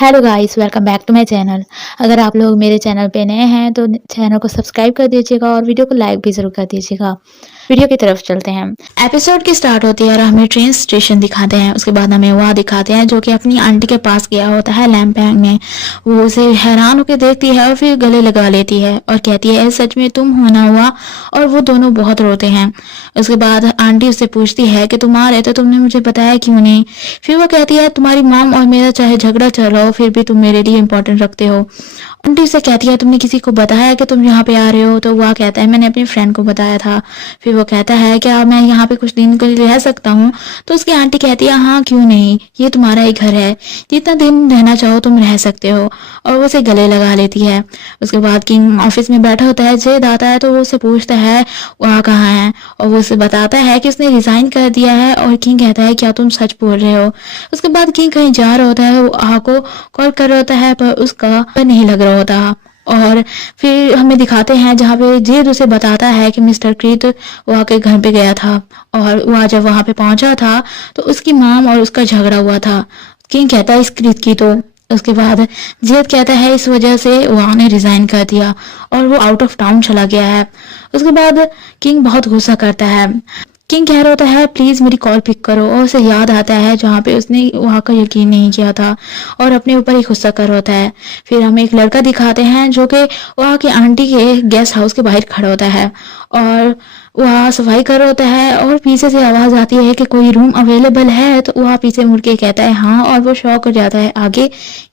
Hello guys, welcome back to my channel. अगर आप लोग मेरे चैनल पे नए हैं तो चैनल को सब्सक्राइब कर दीजिएगा और वीडियो को लाइक भी ज़रूर कर दीजिएगा। वीडियो की तरफ चलते हैं। एपिसोड की स्टार्ट होती है और हमें ट्रेन स्टेशन दिखाते हैं। उसके बाद हमें वहाँ दिखाते हैं जो कि अपनी आंटी के पास गया होता है लैम्पैंग में। वो उसे हैरान होकर देखती है और फिर गले लगा लेती है और कहती है सच में तुम होना हुआ। और वो दोनों बहुत रोते हैं। उसके बाद आंटी उससे पूछती है कि तुम आ रहे तो तुमने मुझे बताया क्यों नहीं। फिर वो कहती है तुम्हारी मॉम और मेरा चाहे झगड़ा चल रहा हो फिर भी तुम मेरे लिए इम्पोर्टेंट रखते हो। आंटी से कहती है तुमने किसी को बताया कि तुम यहाँ पे आ रहे हो। तो वह कहता है मैंने अपनी फ्रेंड को बताया था। फिर वो कहता है क्या मैं यहाँ पे कुछ दिन के लिए रह सकता हूँ। तो उसकी आंटी कहती है हाँ क्यों नहीं, ये तुम्हारा ही घर है, जितना दिन रहना चाहो तुम रह सकते हो। और वो उसे गले लगा लेती है। उसके बाद किंग ऑफिस में बैठा होता है, जेद आता है तो वो उससे पूछता है वहाँ कहाँ है। और वो उसे बताता है कि उसने रिजाइन कर दिया है। और किंग कहता है क्या तुम सच बोल रहे हो। उसके बाद किंग कहीं जा रहा होता है, वो आहा को कॉल कर रहा होता है पर उसका नहीं लग रहा होता। और फिर हमें दिखाते हैं जहाँ पे जेद उसे बताता है कि मिस्टर क्रीत वहाँ के घर पे गया था। और वह जब वहाँ पे पहुंचा था तो उसकी माम और उसका झगड़ा हुआ था। किंग कहता है इस क्रीत की तो। उसके बाद जेद कहता है इस वजह से वहाँ ने रिजाइन कर दिया और वो आउट ऑफ टाउन चला गया है। उसके बाद किंग बहुत गुस्सा करता है। किंग कह रहा होता है प्लीज मेरी कॉल पिक करो। और उसे याद आता है जहाँ पे उसने वहाँ का यकीन नहीं किया था और अपने ऊपर ही गुस्सा कर होता है। फिर हमें एक लड़का दिखाते हैं जो कि वहाँ की आंटी के गेस्ट हाउस के बाहर खड़ा होता है और वहाँ सफाई कर रहा होता है। और पीछे से आवाज आती है कि कोई रूम अवेलेबल है। तो वहाँ पीछे मुड़ के कहता है हाँ और वो शॉक हो जाता है। आगे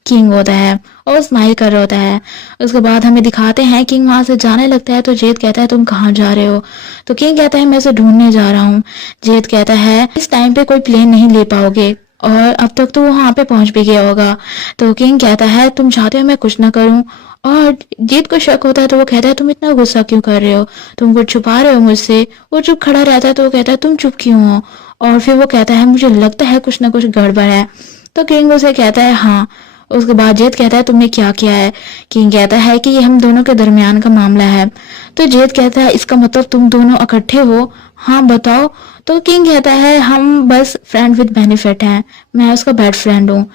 किंग होता है और स्माइल कर रहा होता है। उसके बाद हमें दिखाते हैं किंग वहां से जाने लगता है। तो जेद कहता है तुम कहाँ जा रहे हो। तो किंग कहता है मैं उसे ढूंढने जा रहा हूँ। जेद कहता है इस टाइम पे कोई प्लेन नहीं ले पाओगे और अब तक तो वो वहां पे पहुंच भी गया होगा। तो किंग कहता है तुम चाहते हो मैं कुछ ना करूं। और जीत को शक होता है तो वो कहता है तुम इतना गुस्सा क्यों कर रहे हो, तुम कुछ छुपा रहे हो मुझसे। वो चुप खड़ा रहता है तो वो कहता है तुम चुप क्यों हो। और फिर वो कहता है मुझे लगता है कुछ ना कुछ गड़बड़ है। तो किंग उसे कहता है हाँ। उसके बाद जेद कहता है तुमने क्या किया है। किंग कहता है कि ये हम दोनों के दरमियान का मामला है। तो जेद कहता है इसका मतलब तुम दोनों इकट्ठे हो। हाँ बताओ। तो किंग कहता है हम बस फ्रेंड विद बेनिफिट हैं, मैं उसका बेड फ्रेंड हूँ।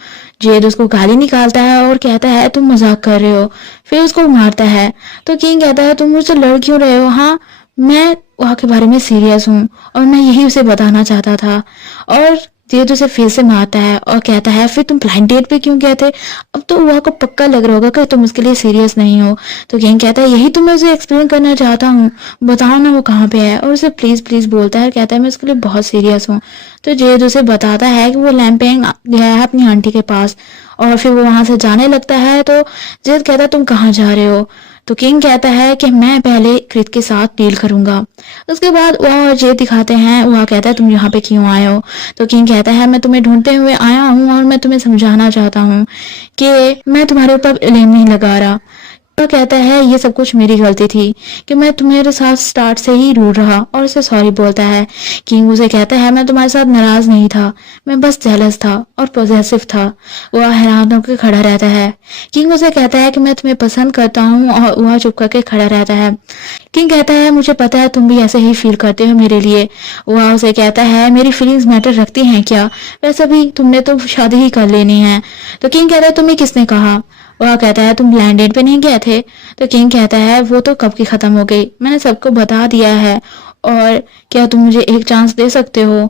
जेद उसको गाली निकालता है और कहता है तुम मजाक कर रहे हो। फिर उसको मारता है। तो किंग कहता है तुम मुझसे लड़ क्यों रहे हो। हाँ मैं वहाँ के बारे में सीरियस हूँ और मैं यही उसे बताना चाहता था। और जेद उसे फिर से मारता है और कहता है फिर तुम ब्लाइंड डेट पे क्यों गए थे। अब तो वहाँ को पक्का लग रहा होगा कि तुम उसके लिए सीरियस नहीं हो। तो किंग कहता है यही तो मैं उसे एक्सप्लेन करना चाहता हूँ, बताओ ना वो कहाँ पे है। और उसे प्लीज प्लीज बोलता है और कहता है मैं उसके लिए बहुत सीरियस हूँ। तो जेद उसे बताता है कि वो लैम्पेंग गया है अपनी आंटी के पास। और फिर वो वहां से जाने लगता है। तो जेद कहता है तुम कहाँ जा रहे हो। तो किंग कहता है कि मैं पहले क्रित के साथ डील करूंगा। उसके बाद वह और जेद दिखाते हैं। वह कहता है तुम यहाँ पे क्यों आए हो। तो किंग कहता है मैं तुम्हें ढूंढते हुए आया हूँ और मैं तुम्हें समझाना चाहता हूँ कि मैं तुम्हारे ऊपर इल्जाम नहीं लगा रहा। तो कहता है ये सब कुछ मेरी गलती थी कि मैं तुम्हारे साथ स्टार्ट से ही रूड रहा। और उसे सॉरी बोलता है। किंग उसे कहता है मैं तुम्हारे साथ नाराज नहीं था, मैं बस जेलस था और पॉजेसिव था। वह हैरान होकर खड़ा रहता है। किंग उसे कहता है कि मैं तुम्हें पसंद करता हूँ और वह चुप करके खड़ा रहता है। किंग कहता है मुझे पता है तुम भी ऐसे ही फील करते हो मेरे लिए। वह उसे कहता है मेरी फीलिंग्स मैटर रखती हैं क्या, वैसे भी तुमने तो शादी ही कर लेनी है। तो किंग कहता है तुम्हें किसने कहा। वह कहता है तुम ब्लाइंड डेट पे नहीं गए थे। तो किंग कहता है वो तो कब की खत्म हो गई, मैंने सबको बता दिया है। और क्या तुम मुझे एक चांस दे सकते हो।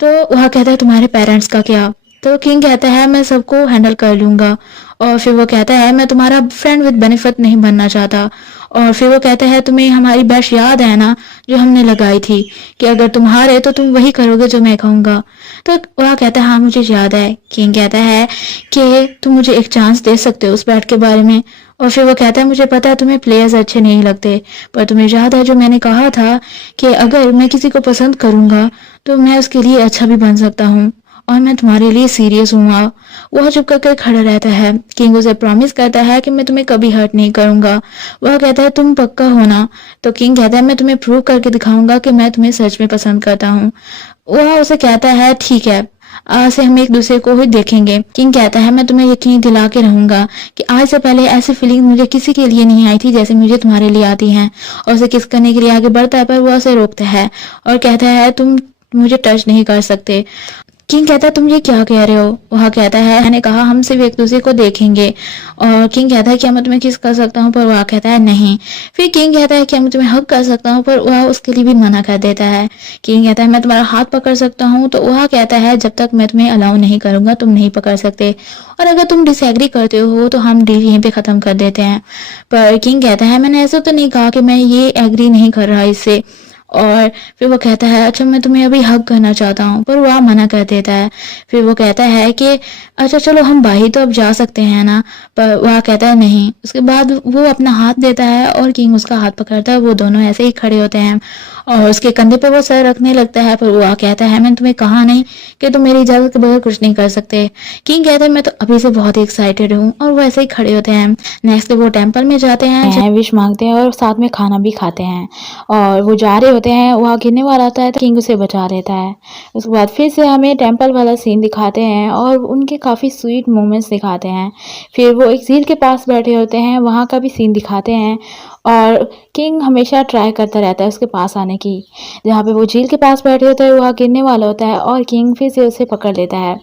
तो वह कहता है तुम्हारे पेरेंट्स का क्या। तो किंग कहता है मैं सबको हैंडल कर लूंगा। और फिर वो कहता है मैं तुम्हारा फ्रेंड विद बेनिफिट नहीं बनना चाहता। और फिर वो कहता है तुम्हें हमारी बेस्ट याद है ना जो हमने लगाई थी कि अगर तुम हारे तो तुम वही करोगे जो मैं कहूंगा। तो वह कहता है हाँ मुझे याद है। किंग कहता है कि तुम मुझे एक चांस दे सकते हो उस बैट के बारे में। और फिर वो कहता है मुझे पता है तुम्हें प्लेयर्स अच्छे नहीं लगते, पर तुम्हें याद है जो मैंने कहा था कि अगर मैं किसी को पसंद करूंगा तो मैं उसके लिए अच्छा भी बन सकता हूँ और मैं तुम्हारे लिए सीरियस हूँ। वह चुप करके खड़ा रहता है। किंग उसे प्रॉमिस करता है कि मैं तुम्हें कभी हर्ट नहीं करूंगा। वह कहता है तुम पक्का हो ना। तो किंग कहता है मैं तुम्हें प्रूव करके दिखाऊंगा कि मैं तुम्हें सच में पसंद करता हूँ। वह उसे कहता है ठीक है, आज से हम एक दूसरे को ही देखेंगे। किंग कहता है मैं तुम्हें यकीन दिला के रहूंगा कि आज से पहले ऐसी फीलिंग मुझे किसी के लिए नहीं आई थी जैसे मुझे तुम्हारे लिए आती हैं। और उसे किस करने के लिए आगे बढ़ता है पर वह उसे रोकता है और कहता है तुम मुझे टच नहीं कर सकते। किंग कहता है तुम ये क्या कह रहे हो। वह कहता है मैंने कहा हम सिर्फ एक दूसरे को देखेंगे। और किंग कहता है क्या मैं तुम्हें किस कर सकता हूँ, पर वह कहता है नहीं। फिर किंग कहता है क्या मैं तुम्हें हक कर सकता हूँ, पर वह उसके लिए भी मना कर देता है। किंग कहता है मैं तुम्हारा हाथ पकड़ सकता हूँ, तो वह कहता है जब तक मैं तुम्हें अलाउ नहीं करूंगा तुम नहीं पकड़ सकते, और अगर तुम डिसएग्री करते हो तो हम डील यहीं पे खत्म कर देते हैं। पर किंग कहता है मैंने ऐसा तो नहीं कहा कि मैं ये एग्री नहीं कर रहा इससे। और फिर वो कहता है अच्छा मैं तुम्हें अभी हग करना चाहता हूँ, पर वह मना कर देता है। फिर वो कहता है कि अच्छा चलो हम बाहर तो अब जा सकते हैं ना, पर वह कहता है नहीं। उसके बाद वो अपना हाथ देता है और किंग उसका हाथ पकड़ता है। वो दोनों ऐसे ही खड़े होते हैं और उसके कंधे पर वो सर रखने लगता है, पर वह कहता है मैंने तुम्हें कहा नहीं कि तुम मेरी इजाजत के बगैर कुछ नहीं कर सकते। किंग कहता है मैं तो अभी से बहुत ही एक्साइटेड हूँ, और वो ऐसे ही खड़े होते हैं। नेक्स्ट वो टेम्पल में जाते हैं, विश मांगते हैं और साथ में खाना भी खाते हैं। और वो जा रहे होते हैं, वहाँ गिरने वाला होता है तो किंग उसे बचा लेता है। उसके बाद फिर से हमें टेम्पल वाला सीन दिखाते हैं और उनके काफ़ी स्वीट मोमेंट्स दिखाते हैं। फिर वो एक झील के पास बैठे होते हैं, वहाँ का भी सीन दिखाते हैं। और किंग हमेशा ट्राई करता रहता है उसके पास आने की। जहाँ पे वो झील के पास बैठे होते हैं वहाँ गिरने वाला होता है और किंग फिर से उसे पकड़ लेता है।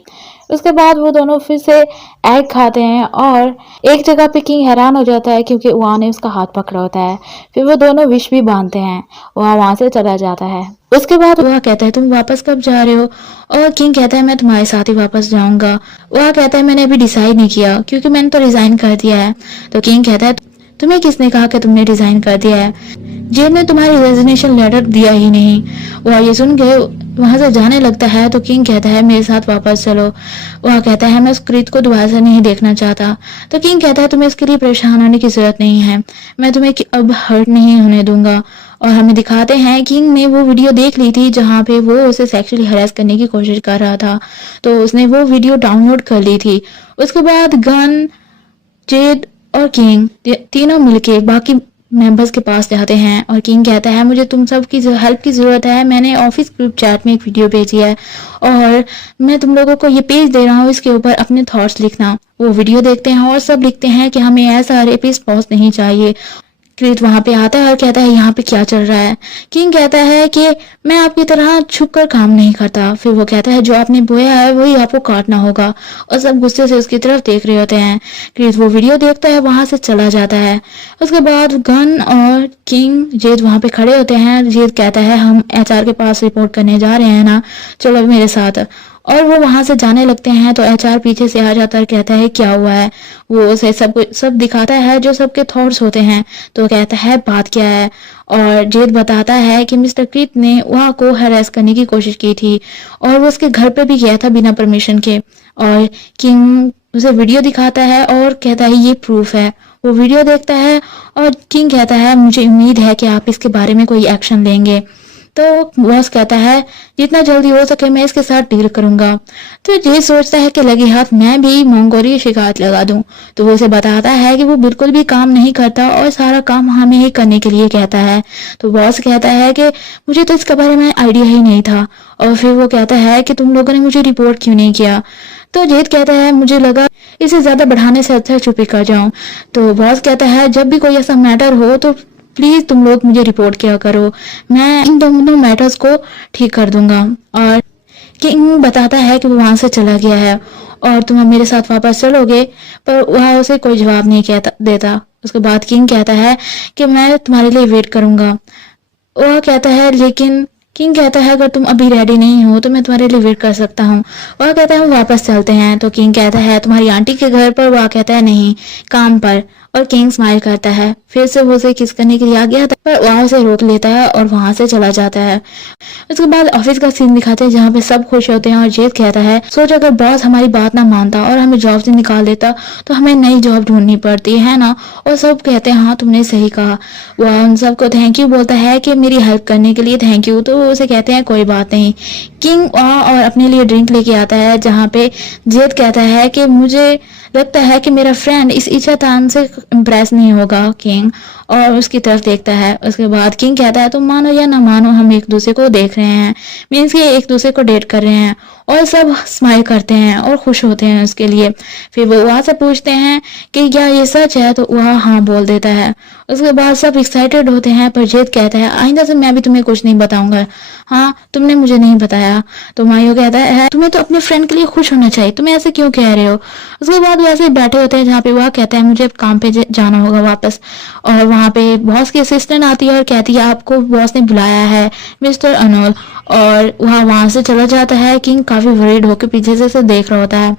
उसके बाद वो दोनों फिर से एग खाते हैं और एक जगह पे किंग हैरान हो जाता है क्योंकि वहाँ ने उसका हाथ पकड़ा होता है। फिर वो दोनों विश भी बांधते हैं, वहाँ से चला जाता है। उसके बाद वह कहता है तुम वापस कब जा रहे हो, और किंग कहता है मैं तुम्हारे साथ ही वापस जाऊंगा। वह कहता है मैंने अभी डिसाइड नहीं किया क्योंकि मैंने तो रिजाइन कर दिया है। तो किंग कहता है तुम्हें किसने कहा कि तुमने रिजाइन कर दिया है, जेल ने तुम्हारी रेजिग्नेशन लेटर दिया ही नहीं। वह ये सुन के वहां से जाने लगता है। तो किंग कहता है मेरे साथ वापस चलो। वह कहता है मैं उस क्रीत को दोबारा से नहीं देखना चाहता। तो किंग कहता है तुम्हें इसके लिए परेशान होने की जरूरत नहीं है, मैं तुम्हें अब हर्ट नहीं होने दूंगा। और हमें दिखाते हैं किंग ने वो वीडियो देख ली थी जहाँ पे वो उसे सेक्सुअली हरास करने की कोशिश कर रहा था, तो उसने वो वीडियो डाउनलोड कर ली थी। उसके बाद गन, जेड और किंग तीनों मिलके बाकी मेंबर्स के पास जाते हैं और किंग कहता है मुझे तुम सब की हेल्प की ज़रूरत है। मैंने ऑफिस ग्रुप चैट में एक वीडियो भेजी है और मैं तुम लोगों को ये पेज दे रहा हूँ, इसके ऊपर अपने थॉट्स लिखना। वो वीडियो देखते हैं और सब लिखते हैं कि हमें ऐसा रेपिस्ट बॉस नहीं चाहिए। क्रीत वहां पे आता है और कहता है यहाँ पे क्या चल रहा है। किंग कहता है कि मैं आपकी तरह छुप कर काम नहीं करता। फिर वो कहता है जो आपने बोया है वही आपको काटना होगा, और सब गुस्से से उसकी तरफ देख रहे होते हैं। क्रीत वो वीडियो देखता है, वहां से चला जाता है। उसके बाद गन और किंग जेद वहां पे खड़े होते हैं। जेद कहता है हम एचआर के पास रिपोर्ट करने जा रहे हैं ना, चलो मेरे साथ। और वो वहां से जाने लगते हैं तो एचआर पीछे से आ जाता है, कहता है क्या हुआ है। वो उसे सब दिखाता है जो सबके थॉट्स होते हैं। तो कहता है बात क्या है, और जेद बताता है कि मिस्टर क्रीत ने वहाँ को हरास करने की कोशिश की थी और वो उसके घर पे भी गया था बिना परमिशन के। और किंग उसे वीडियो दिखाता है और कहता है ये प्रूफ है। वो वीडियो देखता है और किंग कहता है मुझे उम्मीद है कि आप इसके बारे में कोई एक्शन लेंगे। तो बॉस कहता है जितना जल्दी हो सके मैं इसके साथ डील करूंगा। तो ये सोचता है कि लगे हाथ मैं भी मंगोरी शिकायत लगा दूं। तो वो उसे बताता है कि वो बिल्कुल भी काम नहीं करता और सारा काम हमें ही करने के लिए कहता है। तो बॉस कहता है कि मुझे तो इसके बारे में आइडिया ही नहीं था। और फिर वो कहता है कि तुम लोगों ने मुझे रिपोर्ट क्यों नहीं किया। तो जेद कहता है मुझे लगा इसे ज्यादा बढ़ाने से अच्छा चुप ही कर जाऊं। तो बॉस कहता है जब भी कोई ऐसा मैटर हो तो प्लीज तुम लोग मुझे रिपोर्ट किया करो, मैं इन दोनों मैटर्स को ठीक कर दूंगा। और किंग बताता है कि वो वहां से चला गया है और तुम अब मेरे साथ वापस चलोगे, पर वह उसे कोई जवाब नहीं देता। उसके बाद किंग कहता है कि मैं तुम्हारे लिए वेट करूंगा। वह कहता है लेकिन किंग कहता है अगर तुम अभी रेडी नहीं हो तो मैं तुम्हारे लिए वेट कर सकता हूँ। वह कहता है हम वापस चलते हैं। तो किंग कहता है तुम्हारी आंटी के घर पर। वह कहता है नहीं, काम पर। और किंग स्माइल करता है, फिर से वो उसे किस करने के लिए आ गया था, पर वह उसे रोक लेता है और वहां से चला जाता है। उसके बाद ऑफिस का सीन दिखाते हैं जहाँ पे सब खुश होते हैं और जेद कहता है सोच अगर बॉस हमारी बात ना मानता और हमें जॉब से निकाल देता तो हमें नई जॉब ढूंढनी पड़ती है ना। और सब कहते हैं हाँ तुमने सही कहा। वह उन सबको थैंक यू बोलता है कि मेरी हेल्प करने के लिए थैंक यू। तो वो उसे कहते हैं कोई बात नहीं। किंग और अपने लिए ड्रिंक लेके आता है जहाँ पे जेद कहता है कि मुझे लगता है कि मेरा फ्रेंड इस इच्छातान से इम्प्रेस नहीं होगा। किंग और उसकी तरफ देखता है। उसके बाद किंग कहता है तुम मानो या ना मानो हम एक दूसरे को देख रहे हैं, मीन्स कि एक दूसरे को डेट कर रहे हैं। और सब स्माइल करते हैं और खुश होते हैं उसके लिए। फिर वो वहाँ से पूछते हैं कि क्या ये सच है, तो वह हाँ बोल देता है। उसके बाद सब एक्साइटेड होते हैं, पर जेद कहता है आइंदा से मैं भी तुम्हें कुछ नहीं बताऊंगा। हाँ, तुमने मुझे नहीं बताया। तो मायो कहता है तुम्हें तो अपने फ्रेंड के लिए खुश होना चाहिए, तुम ऐसे क्यों कह रहे हो। उसके बाद वो ऐसे बैठे होते हैं जहाँ पे वह कहता है मुझे काम पे जाना होगा वापस। और वहाँ पे बॉस की असिस्टेंट आती है और कहती है आपको बॉस ने बुलाया है मिस्टर अनोल। और वहाँ से चला जाता है। किंग काफी वरीड होकर पीछे से देख रहा होता है।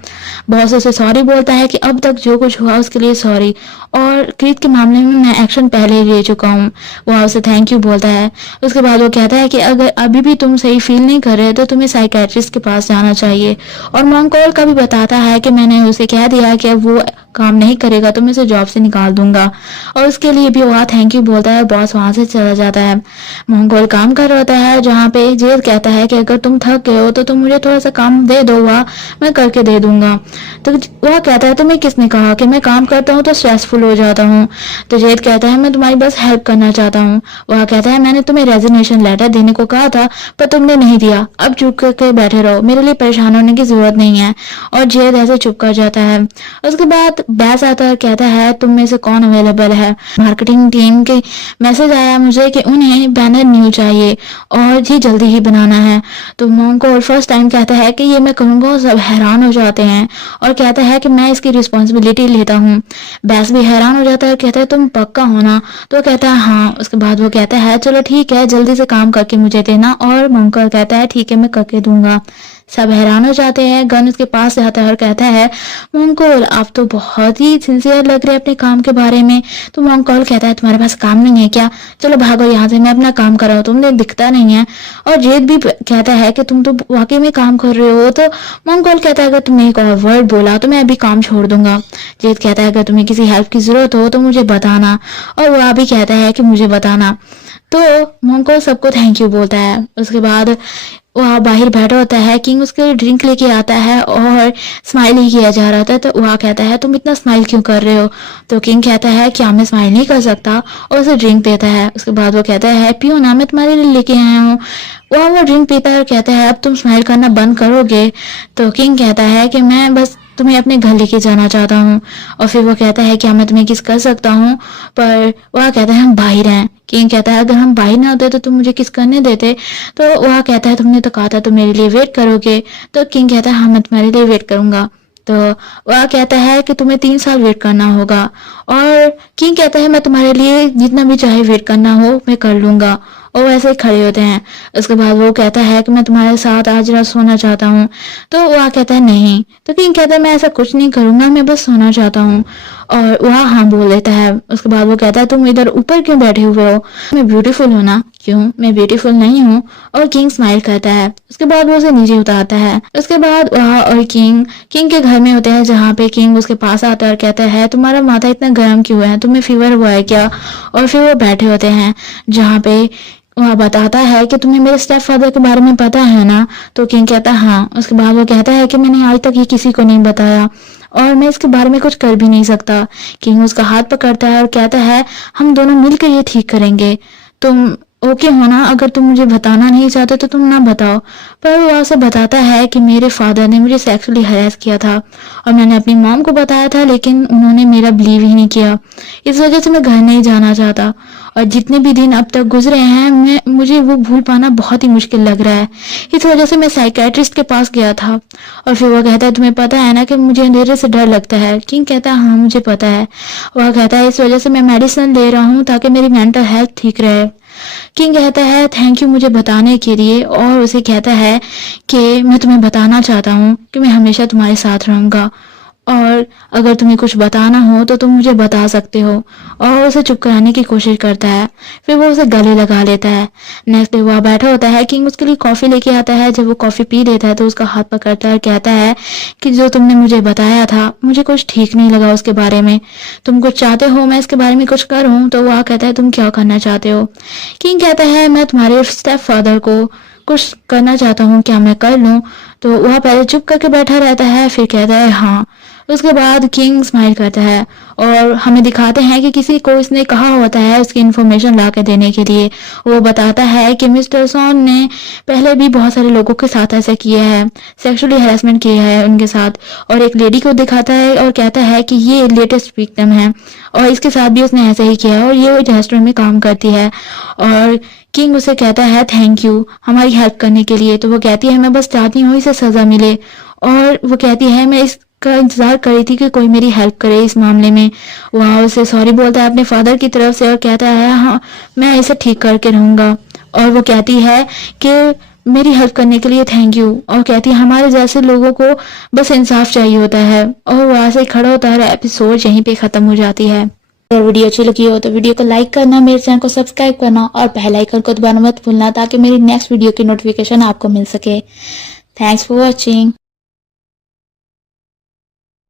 बॉस उसे सॉरी बोलता है कि अब तक जो कुछ हुआ उसके लिए सॉरी, और क्रीत के मामले में मैं एक्शन पहले ही ले चुका हूँ। वह उसे थैंक यू बोलता है। उसके बाद वो कहता है कि अगर अभी भी तुम सही फील नहीं कर रहे तो तुम्हें साइकेट्रिस्ट के पास जाना चाहिए। और मॉन्कोल का भी बताता है कि मैंने उसे कह दिया कि अब वो काम नहीं करेगा तो मैं उसे जॉब से निकाल दूंगा। और उसके लिए भी वह थैंक यू बोलता है। बॉस वहां से चला जाता है। मंगोल काम कर रहा होता है जहाँ पे जेल कहता है कि अगर तुम थक गए हो तो तुम मुझे थोड़ा सा काम दे दो, वह मैं करके दे दूंगा। तो वह कहता है तुम्हें किसने कहा कि मैं काम करता हूँ तो स्ट्रेसफुल हो जाता हूँ। तो जेद कहता है मैं तुम्हारी बस हेल्प करना चाहता हूँ। वह कहता है मैंने तुम्हें रेजिग्नेशन लेटर देने को कहा था पर तुमने नहीं दिया, अब चुप करके बैठे रहो, मेरे लिए परेशान होने की जरूरत नहीं है। और जेद ऐसे चुप कर जाता है। उसके बाद बैस आता है, कहता है तुम में से कौन अवेलेबल है। मार्केटिंग टीम के मैसेज आया मुझे कि उन्हें बैनर न्यू चाहिए और ये जल्दी ही बनाना है। तो मोंको फर्स्ट टाइम कहता है कि ये मैं करूंगा। सब हैरान हो जाते हैं और कहता है कि मैं इसकी रिस्पॉन्सिबिलिटी लेता हूँ। बैस भी हैरान हो जाता है, कहता है तुम पक्का होना। तो कहता है हाँ। उसके बाद वो कहता है चलो ठीक है, जल्दी से काम करके मुझे देना। और मोंको कहता है ठीक है मैं करके दूंगा। सब हैरान हो जाते हैं। गन उसके पास जाता है और कहता है मोंकोल आप तो बहुत ही सिंसियर लग रहे हैं अपने काम के बारे में। तो मोंकोल कहता है तुम्हारे पास काम नहीं है क्या, चलो भागो यहाँ से, मैं अपना काम कर रहा हूँ, तुमने दिखता नहीं है। और जेद भी कहता है कि तुम तो वाकई में काम कर रहे हो। तो मोंकोल कहता है अगर तुमने एक और वर्ड बोला तो मैं अभी काम छोड़ दूंगा। जेद कहता है अगर तुम्हें किसी हेल्प की जरूरत हो तो मुझे बताना। और वह भी कहता है कि मुझे बताना। तो मोंकोल सबको थैंक यू बोलता है। उसके बाद वह बाहर बैठा होता है। किंग उसके लिए ड्रिंक लेके आता है और स्माइल ही किया जा रहा था। तो वह कहता है तुम इतना स्माइल क्यों कर रहे हो। तो किंग कहता है क्या मैं स्माइल नहीं कर सकता, और उसे ड्रिंक देता है। उसके बाद वो कहता है पियो ना, मैं तुम्हारे लिए लेके आया हूँ। वो ड्रिंक पीता है और कहता है अब तुम स्माइल करना बंद करोगे। तो किंग कहता है कि मैं बस तुम्हें अपने घर लेके जाना चाहता हूँ। और फिर वो कहता है क्या मैं तुम्हें किस कर सकता हूँ, पर वह कहता है हम बाहर हैं। किंग कहता है अगर हम बाहर ना होते तो तुम मुझे किस करने देते। तो वह कहता है तुमने तो कहा था तुम मेरे लिए वेट करोगे। तो किंग कहता है हाँ मैं तुम्हारे लिए वेट करूंगा। तो वह कहता है कि तुम्हें 3 साल वेट करना होगा। और किंग कहता है मैं तुम्हारे लिए जितना भी चाहे वेट करना हो मैं कर लूंगा। और वैसे ही खड़े होते हैं। उसके बाद वो कहता है कि मैं तुम्हारे साथ आज रात सोना चाहता हूँ। तो वह कहता है नहीं। तो किंग कहता है मैं ऐसा कुछ नहीं करूंगा, मैं बस सोना चाहता हूँ। और वह हाँ बोल देता है। उसके बाद वो कहता है तुम इधर ऊपर क्यों बैठे हुए हो, मैं ब्यूटीफुल हूँ ना। क्यों, मैं ब्यूटीफुल नहीं हूँ। और किंग स्माइल करता है। उसके बाद वो उसे नीचे उतारता है। उसके बाद वह और किंग के घर में होते हैं जहाँ पे किंग उसके पास आता है और कहता है तुम्हारा माथा इतना गर्म क्यों है, तुम्हें फीवर हुआ है क्या। और फिर वो बैठे होते हैं जहाँ पे वह बताता है कि तुम्हें मेरे स्टेप फादर के बारे में पता है ना। तो किंग कहता है हाँ। उसके बाद वो कहता है कि मैंने आज तक ये किसी को नहीं बताया और मैं इसके बारे में कुछ कर भी नहीं सकता। किंग उसका हाथ पकड़ता है और कहता है हम दोनों मिलकर ये ठीक करेंगे, तुम ओके हो ना। अगर तुम मुझे बताना नहीं चाहते तो तुम ना बताओ। पर वो उसे बताता है कि मेरे फादर ने मुझे सेक्सुअली हरास किया था और मैंने अपनी मॉम को बताया था लेकिन उन्होंने मेरा बिलीव ही नहीं किया। इस वजह से मैं घर नहीं जाना चाहता और जितने भी दिन अब तक गुजरे हैं मुझे वो भूल पाना बहुत ही मुश्किल लग रहा है। इस वजह से मैं साइकेट्रिस्ट के पास गया था। और फिर वो कहता है तुम्हें पता है ना कि मुझे अंधेरे से डर लगता है। किंग कहता है हाँ मुझे पता है। वह कहता है इस वजह से मैं मेडिसिन ले रहा हूँ ताकि मेरी मेंटल हेल्थ ठीक रहे। किंग कहता है थैंक यू मुझे बताने के लिए। और उसे कहता है कि मैं तुम्हें बताना चाहता हूँ कि मैं हमेशा तुम्हारे साथ रहूंगा और अगर तुम्हें कुछ बताना हो तो तुम मुझे बता सकते हो। और उसे चुप कराने की कोशिश करता है। फिर वो उसे गले लगा लेता है। नेक्स्ट डे वह बैठा होता है। किंग उसके लिए कॉफी लेके आता है। जब वो कॉफी पी लेता है तो उसका हाथ पकड़ता है और कहता है कि जो तुमने मुझे बताया था मुझे कुछ ठीक नहीं लगा उसके बारे में। तुम कुछ चाहते हो मैं इसके बारे में कुछ करूं। तो वह कहता है तुम क्या करना चाहते हो। किंग कहता है मैं तुम्हारे स्टेप फादर को कुछ करना चाहता हूँ, क्या मैं कर लूं। तो वह पहले चुप करके बैठा रहता है फिर कहता है हाँ। उसके बाद किंग स्माइल करता है और हमें दिखाते हैं कि किसी को इसने कहा होता है उसकी इन्फॉर्मेशन ला के देने के लिए। वो बताता है कि मिस्टर सॉन ने पहले भी बहुत सारे लोगों के साथ ऐसा किया है, सेक्सुअली हैरेसमेंट किया है उनके साथ, और एक लेडी को दिखाता है और कहता है कि ये लेटेस्ट विक्टिम है और इसके साथ भी उसने ऐसा ही किया और ये रेस्टोरेंट में काम करती है। और किंग उसे कहता है थैंक यू हमारी हेल्प करने के लिए। तो वो कहती है मैं बस चाहती हूँ इसे सज़ा मिले, और वो कहती है मैं इसका इंतज़ार कर रही थी कि कोई मेरी हेल्प करे इस मामले में। वहाँ उसे सॉरी बोलता है अपने फादर की तरफ से और कहता है हाँ मैं इसे ठीक करके रहूँगा। और वो कहती है कि मेरी हेल्प करने के लिए थैंक यू, और कहती है हमारे जैसे लोगों को बस इंसाफ चाहिए होता है। और वहाँ से खड़ा होता है, एपिसोड यहीं पे ख़त्म हो जाती है। अगर वीडियो अच्छी लगी हो तो वीडियो को लाइक करना, मेरे चैनल को सब्सक्राइब करना और बेल आइकन को दबाना मत भूलना ताकि मेरी नेक्स्ट वीडियो की नोटिफिकेशन आपको मिल सके। Thanks for watching.